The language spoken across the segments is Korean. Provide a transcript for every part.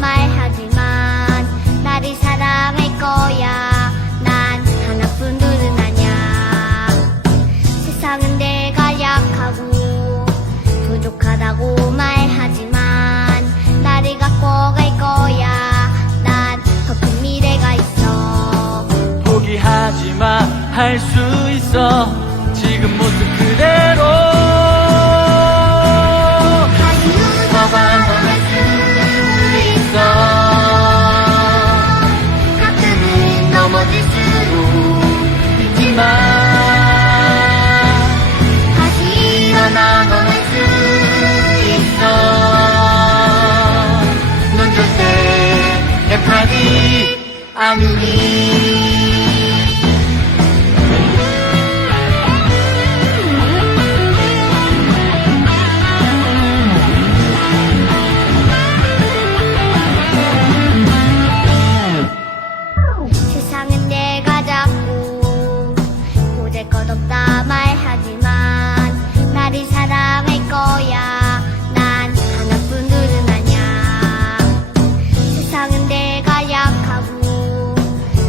말하지만 나를 사랑할 거야. 난 하나뿐들은 아냐 세상은 내가 약하고 부족하다고 말하지만 나를 갖고 갈 거야. 난 더 큰 미래가 있어. 포기하지 마, 할 수 있어. 지금 모습 그대로. 없다 말하지만 나를 사랑할 거야. 난 하나뿐들은 아냐 세상은 내가 약하고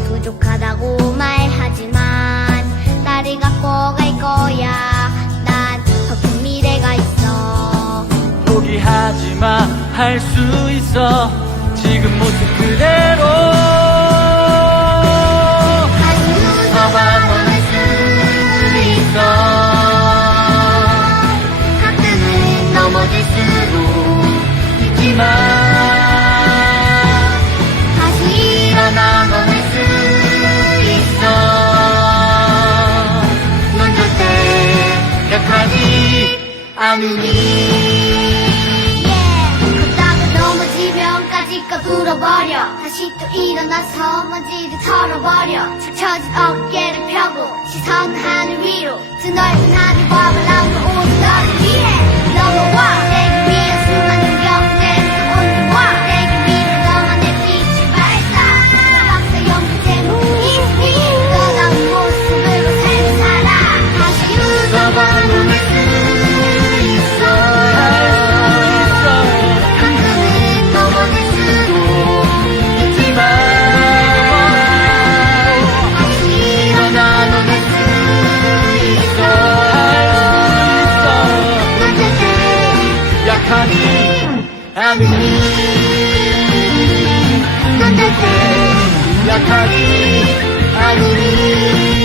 부족하다고 말하지만 나를 갖고 갈 거야. 난 더큰 미래가 있어. 포기하지 마, 할 수 있어. 지금 모습 그대로. 약하지 않으니. 걷다가 넘어지면 까짓거 울어버려. 다시 또 일어나서 먼지를 털어버려. 축 처진 어깨를 펴고 시선 하늘 위로 두넓 않으니. 넌 절대 약하지 않으니.